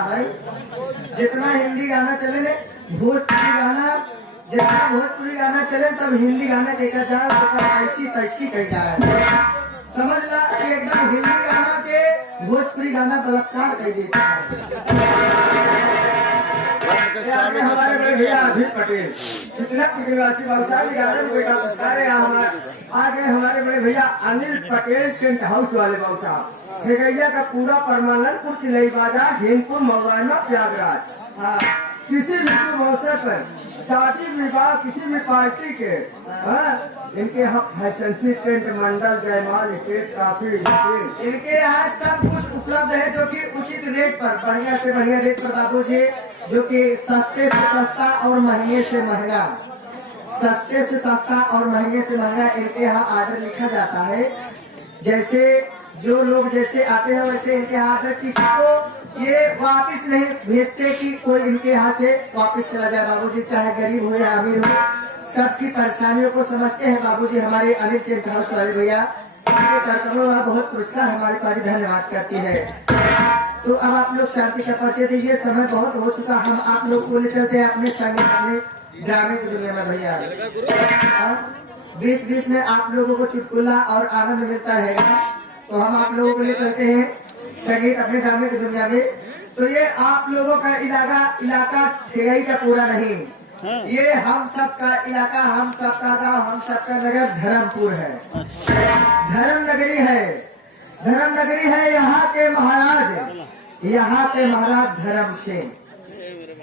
भाई जितना हिंदी गाना चले ने भोजपुरी गाना, जितना भोजपुरी गाना चले सब हिंदी गाना देखा जाए तो ऐसी तैसी कही जाए। समझ ला कि एकदम हिंदी गाना के भोजपुरी गाना बलात्कार कह देता है। हमारे बड़े भैया अभित पटेल कितना आगे हमारे बड़े भैया अनिल पटेल टेंट हाउस वाले बाबू साहब ठेकैया का पूरा परमानंदपुर किलई बाजार जैनपुर मोबाइल प्रयागराज। हाँ, किसी भी शुभ अवसर पर शादी विवाह किसी भी पार्टी के इनके यहाँ फैशन टेंट मंडल जयमाल स्टेज काफी इनके यहाँ सब कुछ उपलब्ध है जो कि उचित रेट पर बढ़िया से बढ़िया रेट पर बाबूजी, जो कि सस्ते से सस्ता और महंगे से महंगा, सस्ते से सस्ता और महंगे से महंगा इनके यहाँ ऑर्डर लिखा जाता है। जैसे जो लोग जैसे आते हैं वैसे इनके यहाँ ऑर्डर, किसी को ये वापस नहीं भेजते कि कोई इनके यहाँ से वापस चला जाए बाबूजी, चाहे गरीब हो या अमीर हो, सबकी परेशानियों को समझते हैं बाबूजी। हमारे अनिल टेंट हाउस वाले भैया कार्यक्रमों का बहुत पुरस्कार हमारी पार्टी धन्यवाद करती है। तो अब आप लोग शांति से पहुंचे दीजिए, समय बहुत हो चुका, हम आप लोग को ले चलते हैं अपने संग अपने ड्रामे की दुनिया में भैया। 20-20 में आप लोगों को चुटकुला और आनंद मिलता है, तो हम आप लोगों को ले चलते हैं संगीत अपने ड्रामे की दुनिया में। तो ये आप लोगों का इलाका ठेगई का पूरा नहीं, ये हम सब का इलाका, हम सब का गाँव, हम सब का नगर धर्मपुर है, धर्म नगरी है, धर्म नगरी है। यहाँ के महाराज धर्म सिंह,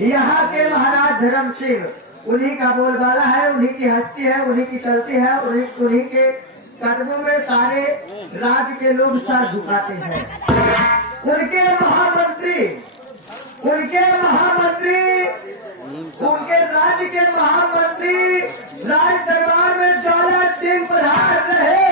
यहाँ के महाराज धर्म सिंह, उन्हीं का बोलबाला है, उन्हीं की हस्ती है, उन्हीं की चलती है, उन्हीं के कदमों में सारे राज्य के लोग सर झुकाते हैं। उनके महामंत्री उनके राज्य के महामंत्री राज दरबार में ज्वाला सिंह प्रधान रहे।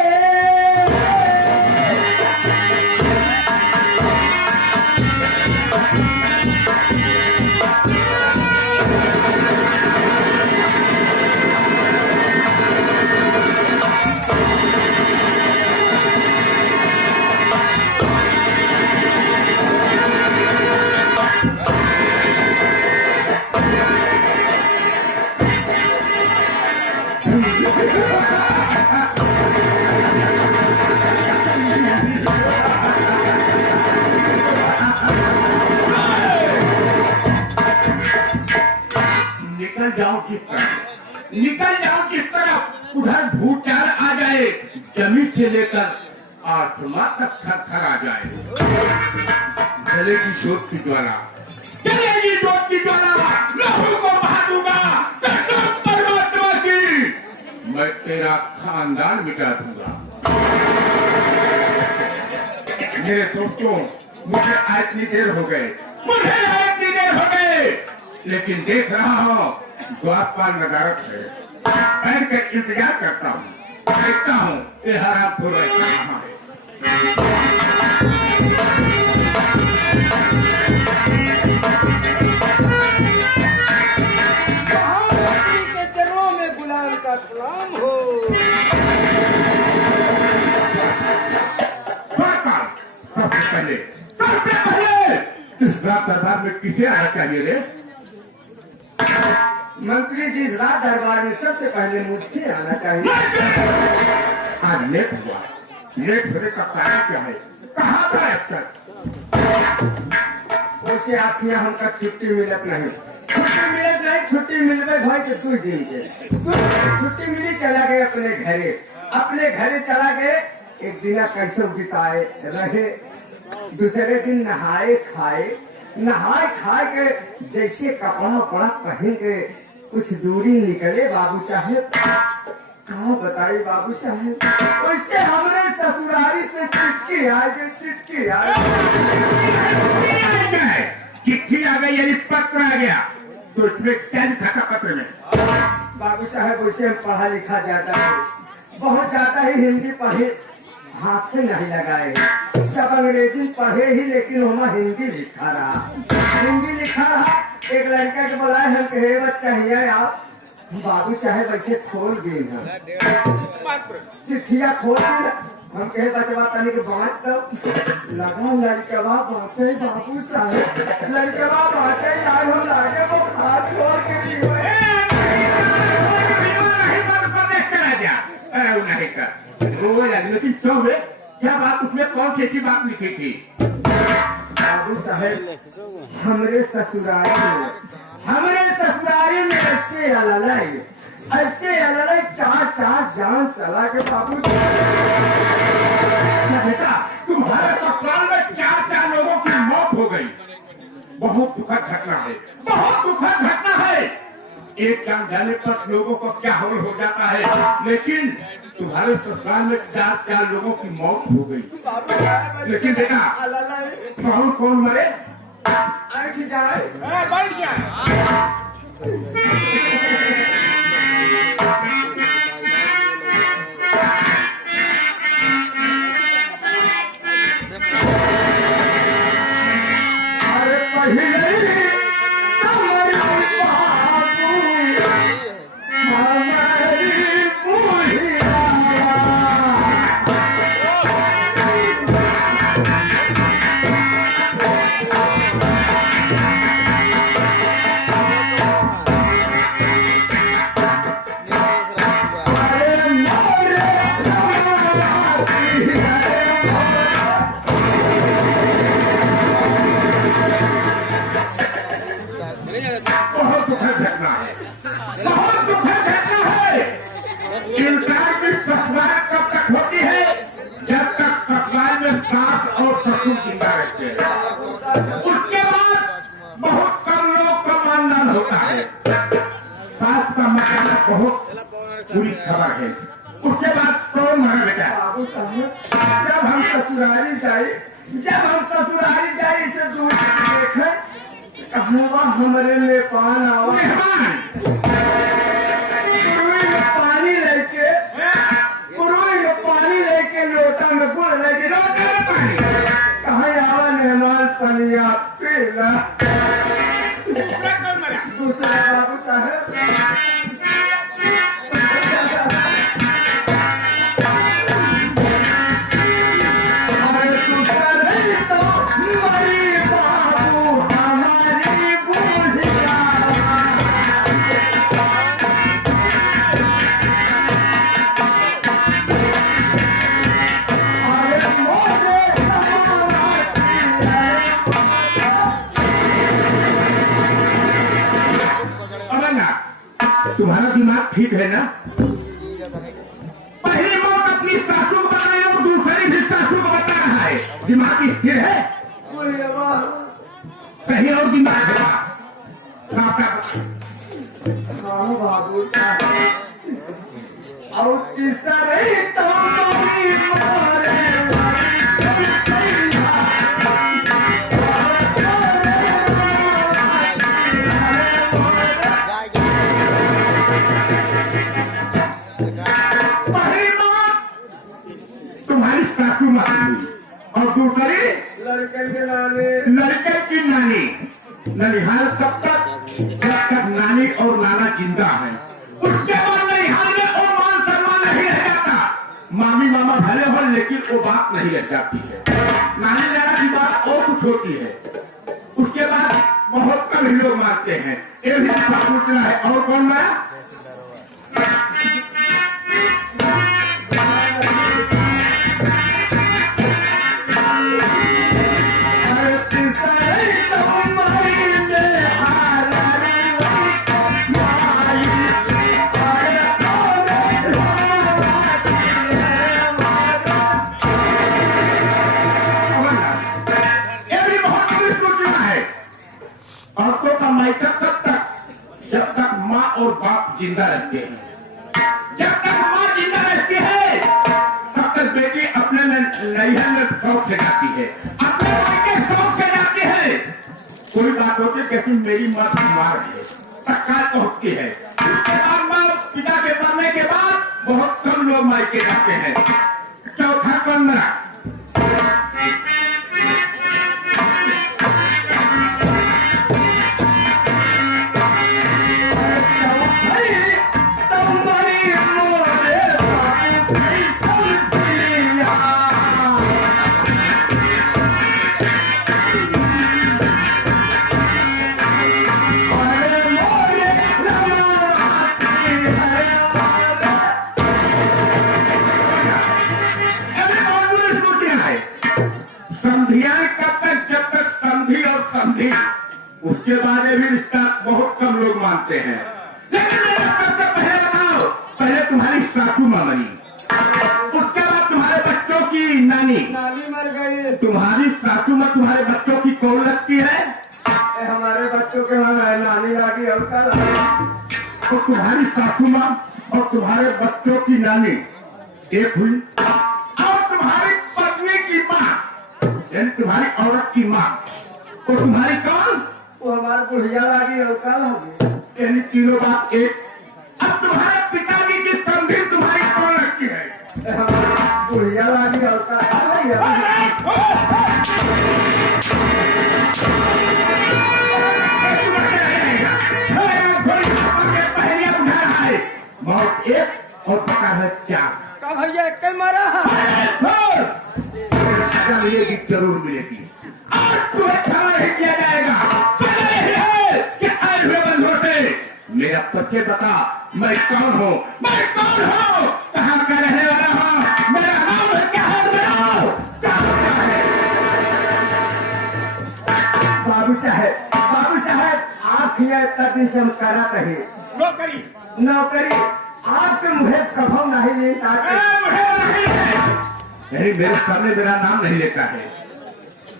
निकल जाओ किस तरफ, उधर भूचाल आ जाए, जमीन से लेकर आसमां तक थर आ जाए। चलेगी जोत की ज्वाला, चलेगी जोत की ज्वाला, लहू को बहा दूंगा, परमात्मा की मैं तेरा खानदान मिटा दूंगा। मेरे दोस्तों, मुझे आज इतनी देर हो गए, लेकिन देख रहा हूँ द्वारपाल नदारत है, बैठ कर इंतजार करता हूँ, देखता हूँ ये हरामपुर कहाँ है। के चरणों में गुलाम का गुलाम हो। सबसे पहले इस रात दरबार में किसे आना चाहिए रे? मंत्री जी, इस रात दरबार में सबसे पहले मुझे आना चाहिए। आज लेट हुआ, लेट होने का कारण क्या है? कहाँ था एक्टर? वैसे आप यहाँ हमका छुट्टी मिलत नहीं, छुट्टी मिलते भाई तो तू दिन के छुट्टी मिली, चला गए अपने घरे चला गए। एक दिन कैसे बिताए रहे, दूसरे दिन नहाए खाए के जैसे कपड़ा उपड़ा पहन के कुछ दूरी निकले बाबू साहेब, कहा बताइए बाबू साहेब, वैसे हमरे ससुरारी से चिट्ठी आ गई, चिट्ठी आ गई यानी पत्र आ गया, तो इसमें क्या लिखा था पत्र में? बाबू साहेब, वैसे पढ़ा लिखा जाता है, बहुत ज्यादा ही हिंदी पढ़े, हाथ से नहीं लगाए, सब अंग्रेजी पढ़े ही, लेकिन वहाँ हिंदी लिखा रहा। एक लड़का के बोला हम कहे बच्चा चाहिए आप, बाबू साहेब ऐसे खोल गए चिट्ठिया खोल दी, हम कहे बचवा तनी के बात तो लगा लड़कवा बाँचे बाबू साहब लड़कवा बाँचे यार हम लागे वो हाथ छोड़ के भी हुए लेकिन क्यों है क्या बात उसमें कौन सी बात लिखी थी? बाबू साहब हमरे ससुरारी में ऐसे अलग चार जान चला के बाबू बेटा तुम्हारे ससुराल में चार लोगों की मौत हो गई। बहुत दुखद घटना है, बहुत दुखद घटना है। एक जान जाने पर लोगों को क्या हाल हो जाता है, लेकिन तुम्हारे ससुराल में चार लोगों की मौत हो गई। लेकिन बेटा कौन मरे? बैठ जाए अरे पहले बहुत दुखद घटना है, बहुत दुखद घटना है। इंसान की ससुराल कब तक होती है? जब तक ससुराल में सास और ससुर जिंदा रहते हैं। उसके बाद बहुत कम लोग का मानदान होता है। सास का मरना बहुत बुरी खबर है। उसके बाद कौन मर बेटा? बाबू साहब जब हम ससुरारी जाए इसे दूर से देखे कहूँगा हमरे में पान आवा कुरुई में पानी लेके लोटा में गुड़ लेके कहाँ आवा मेहमान पनिया पीला दूसरा बाबू साहब तुम्हारा दिमाग ठीक है ना? पहली मौत अपनी सासू को बताया और दूसरी भी सासू को बता रहा है। दिमाग स्थिर है? कहीं और दिमाग है? हाँ बाबू और किस्सा रही तो तुम्हारी सासू मारी हुई और दूसरी लड़के की नानी। ननिहाल तब तक जब तक नानी और नाना जिंदा है, उसके बाद ननिहाल में वो मान सम्मान नहीं रह जाता। मामी मामा भले हो लेकिन वो बात नहीं रह जाती है। नानी नाना की बात और कुछ होती है। उसके बाद बहुत कम ही लोग मारते हैं। ये भी पूछना है और कौन मारा? औरतों का मायका तब तक जब तक माँ और बाप जिंदा रहते हैं। जब तक माँ जिंदा रहती है तब तक बेटी अपने नैहर में शौक से जाती है, अपने के शौक से जाती है। कोई बात होती है कहती मेरी माँ बीमार है, तत्काल पहुंचती है। उसके बाद माँ पिता के मरने के बाद बहुत कम लोग मायके जाते हैं। चौथा कौन मरा? तुम्हारी मोरे और समझी, उसके बाद ये भी रिश्ता बहुत कम लोग मानते हैं। लेकिन मेरे सबसे पहले बताओ, पहले तुम्हारी सासू माँ मरी, उसके बाद तुम्हारे बच्चों की नानी मर गई। तुम्हारी सासू माँ तुम्हारे बच्चों की कौन लगती है? हमारे बच्चों के वहाँ नानी लागी और कल तो तुम्हारी सासू माँ और तुम्हारे बच्चों की नानी एक हुई, और तुम्हारी पत्नी की माँ यानी तुम्हारी औरत की माँ और तुम्हारी कौन? वो हमारे बुढ़िया लागी और कल होगी। यानी तीनों बात एक। अब तुम्हारे पिताजी की समझी तुम्हारी कौन लगती है? हमारी बुढ़िया लागी और मौत एक और पता है क्या? कब भैया कई मारा मिलेगी, जरूर मिलेगी। आज तुम्हें खाना नहीं दिया जाएगा। पता नहीं है कि आए हुए बंधुओं से मेरा परिचय बता, मैं कौन हूँ? मैं कौन हूँ? कहाँ का रहने वाला हूँ? मेरा नाम है क्या है? बताओ कहाँ है? बाबू साहब आप यहाँ इतना दिन से हम करा कहे नौकरी आपके मुहे कभो नहीं लेता। नहीं, मेरे सामने मेरा नाम नहीं लेता है।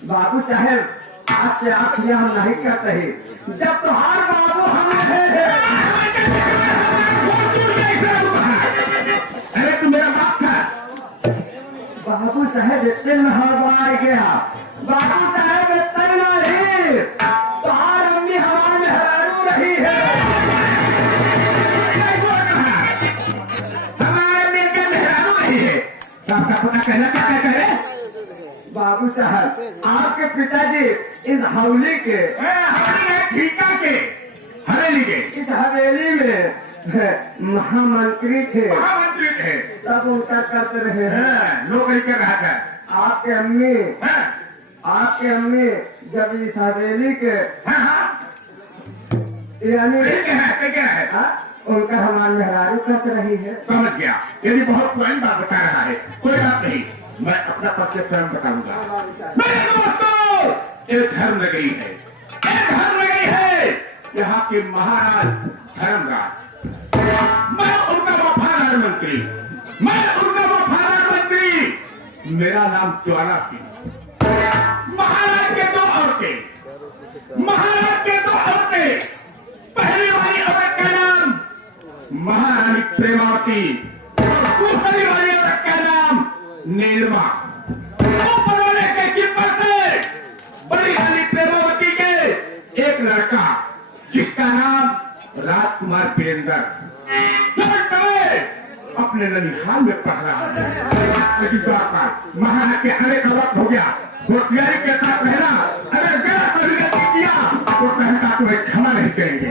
बाबू साहब आज से आप यहाँ हम नहीं करते हैं। जब तुम्हार बाबू हम है। अरे तू मेरा बाप था। बाबू साहब इतने में हड़बड़ा गया। बाबू साहब इतने नहीं, तुम्हार अम्मी हमारे में हरारू रही है। आपका पता कहना क्या करे? बाबू साहब आपके पिताजी इस हवेली के ठीका के हवेली के इस हवेली में महामंत्री थे। महामंत्री थे, तब उनका करते रहे हैं। नौकरी कर रहा था। आपके अम्मी जब इस हवेली के यानी उनका हमारे मेहरारू करते रही है। समझ गया, यदि बहुत पुरानी बात बता रहा है, कोई बात नहीं, मैं अपना परिचय स्वयं बताऊंगा। मेरे दोस्तों, एक धर्मनगरी है, यहाँ के महाराज धर्मराज, मैं उनका वफादार मंत्री, मेरा नाम ज्वाला सिंह। महाराज के दो औरतें, पहली वाली औरत का नाम महारानी प्रेमावती, दूसरी वाली औरत का नाम नीलमा। ऊपर वाले के चिप्पर से बड़ी वाली प्रेमावती के एक लड़का जिसका नाम राजकुमार वीरेंद्र, अपने ननिहाल में पढ़ रहा है। लेकिन महाराज के आने का वक्त हो गया। होशियारी के साथ रहना, अगर गलत कभी गलती किया तो कहता तुम्हें क्षमा नहीं करेंगे।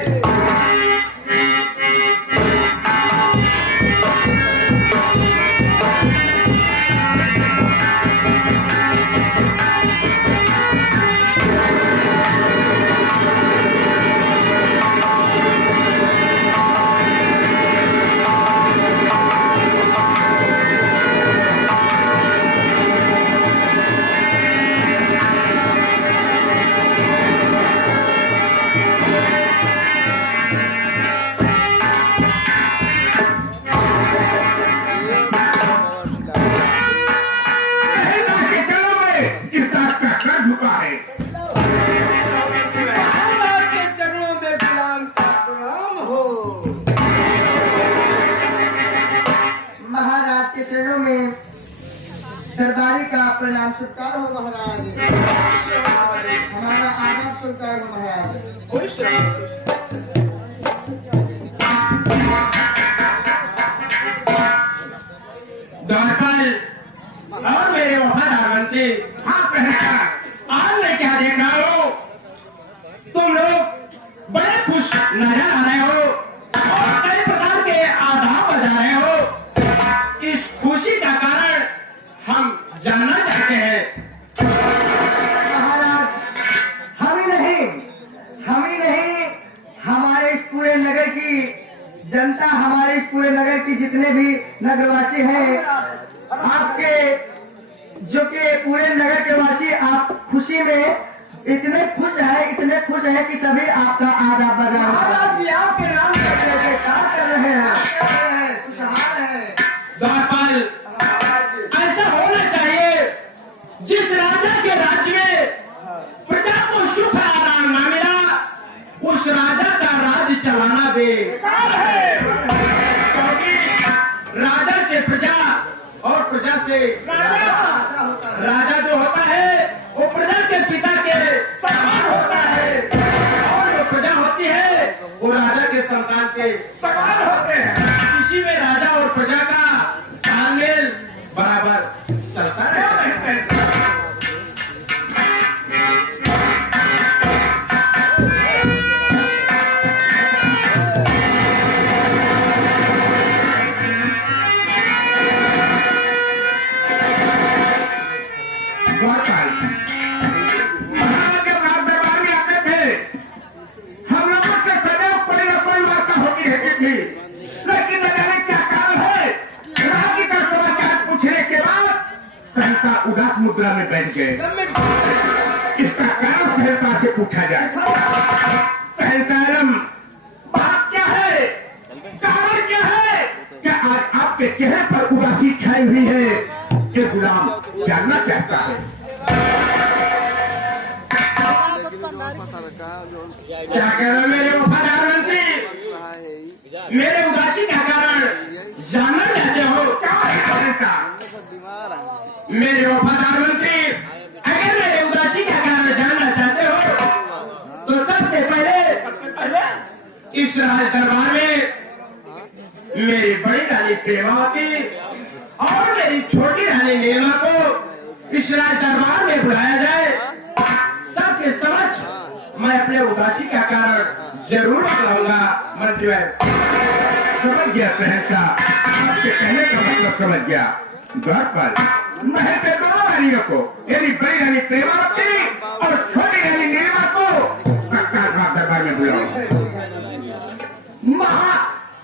सरदारी का प्रणाम स्वीकार हो महाराज। हमारा आदर स्वीकार हो महाराज। दौड़पल और मेरे वफादार मंत्री, हाँ कहना, आज मैं क्या देख रहा हूँ, तुम लोग बड़े खुश नजर आ रहे हो और कई प्रकार के आधार बजा रहे हो। इस खुशी का कारण हम जानना चाहते हैं। महाराज हम ही नहीं, हमारे इस पूरे नगर की जनता, हमारे इस पूरे नगर की जितने भी नगरवासी हैं, आपके जो कि पूरे नगर के वासी आप खुशी में इतने खुश है कि सभी आपका आधा बजा महाराज जी आपके नाम करके क्या कर रहे हैं? खुशहाल है। द्वारपाल, ऐसा होना चाहिए जिस राजा के राज्य में प्रजा को सुख आराम ना मिला उस राजा का राज्य चलाना बेकार है। क्योंकि राजा से प्रजा और प्रजा से राजा जो होता है वो प्रजा के पिता के समान होता है और जो प्रजा होती है वो राजा के संतान के समान होते हैं। इसी में राजा और प्रजा का तालमेल बराबर चलता है। उदास मुद्रा में बैठ गए। इसका कारण सहजता से पूछा जाए। पहलकालम, बात क्या है? कारण क्या है? क्या आज आपके चेहरे पर उदासी छाई हुई है? ये गुलाम जानना चाहता है। क्या कह रहे मेरे वफादार मंत्री? मेरे उदासी का कारण जानना चाहते हो? क्या है का? मेरे वफादार मंत्री, अगर मेरे उदासी का कारण जानना चाहते हो तो सबसे पहले इस राज दरबार में मेरी बड़ी रानी प्रेमावती और मेरी छोटी रानी नीलमा को इस राज दरबार में बुलाया जाए। सबके समक्ष मैं अपने उदासी का कारण जरूर बताऊंगा। मंत्री समझ गया सहसा, आपके कहने का मतलब समझ गया। द्वारपाल, महल के दोनों रानियों को, मेरी बड़ी रानी प्रेमावती और छोटी रानी नीलमा को तत्काल दरबार में बुलाओ।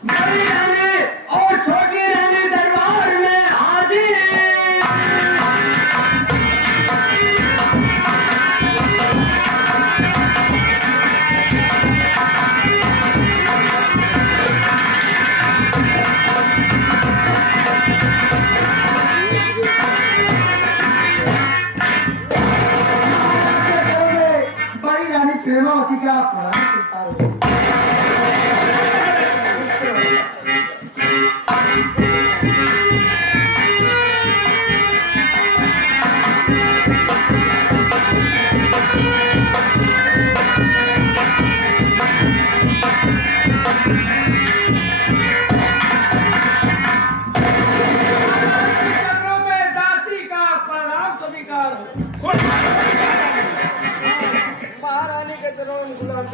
बड़ी रानी और छोटी रानी दरबार में हाजिर। प्रेमावती का प्रणाम स्वीकार हो। चक्रों में दासी का प्रणाम स्वीकार हो। महारानी के चरण गुलाम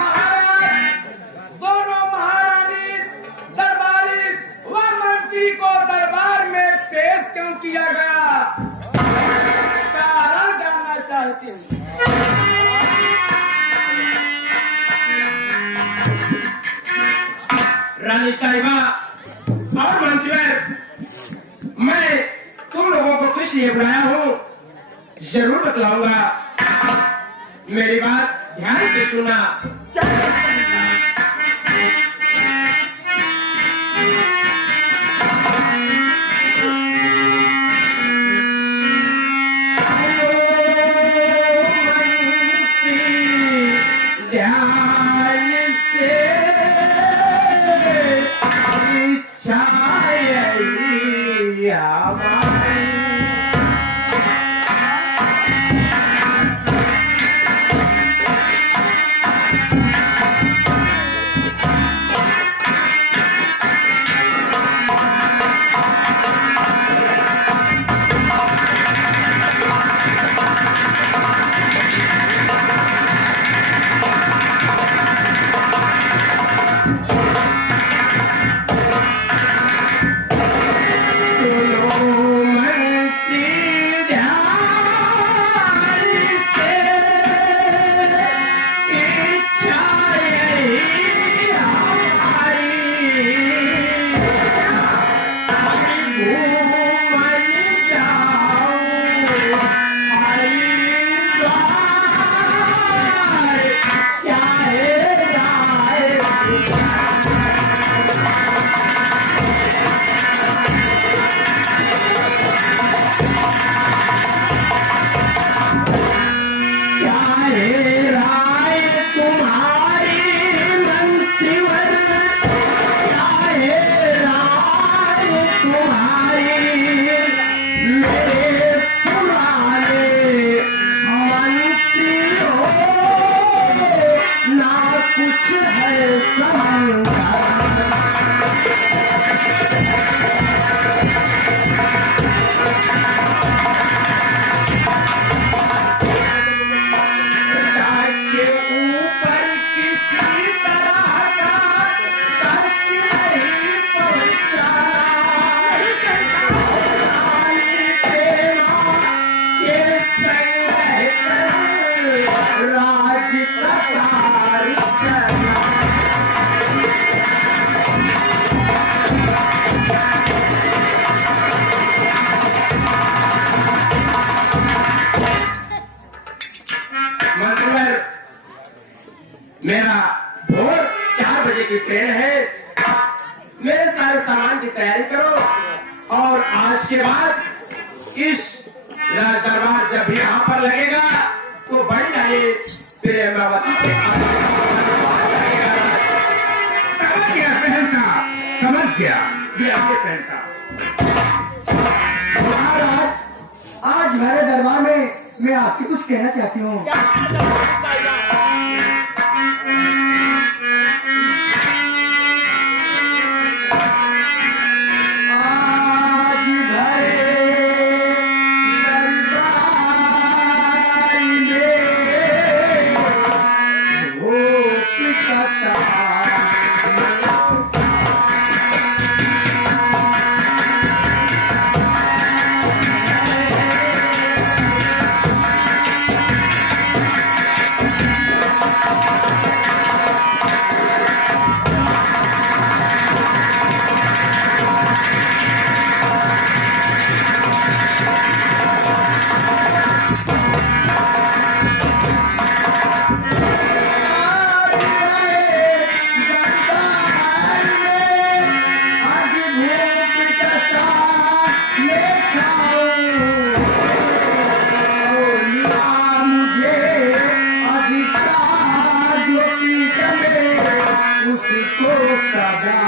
महाराज, दोनों महारानी दरबारी व मंत्री को दरबार में पेश क्यों किया गया? कारण जानना चाहती हूँ। रानी साहिबा और मंत्री, मैं तुम लोगों को किस लिए बुलाया हूँ जरूर बतलाऊंगा। मेरी बात ध्यान से सुना। ध्यान से मतलब मेरा भोर 4 बजे की ट्रेन है। मेरे सारे सामान की तैयारी करो और आज के बाद इस राज दरबार जब भी यहाँ पर लगेगा तो बड़ी नानी प्रेमावती के समझ गया पहनता, समझ गया पहनता। महाराज, आज हमारे दरबार में मैं आपसे कुछ कहना चाहती हूँ। आज भरे दरबार में हो पिता उसको सदा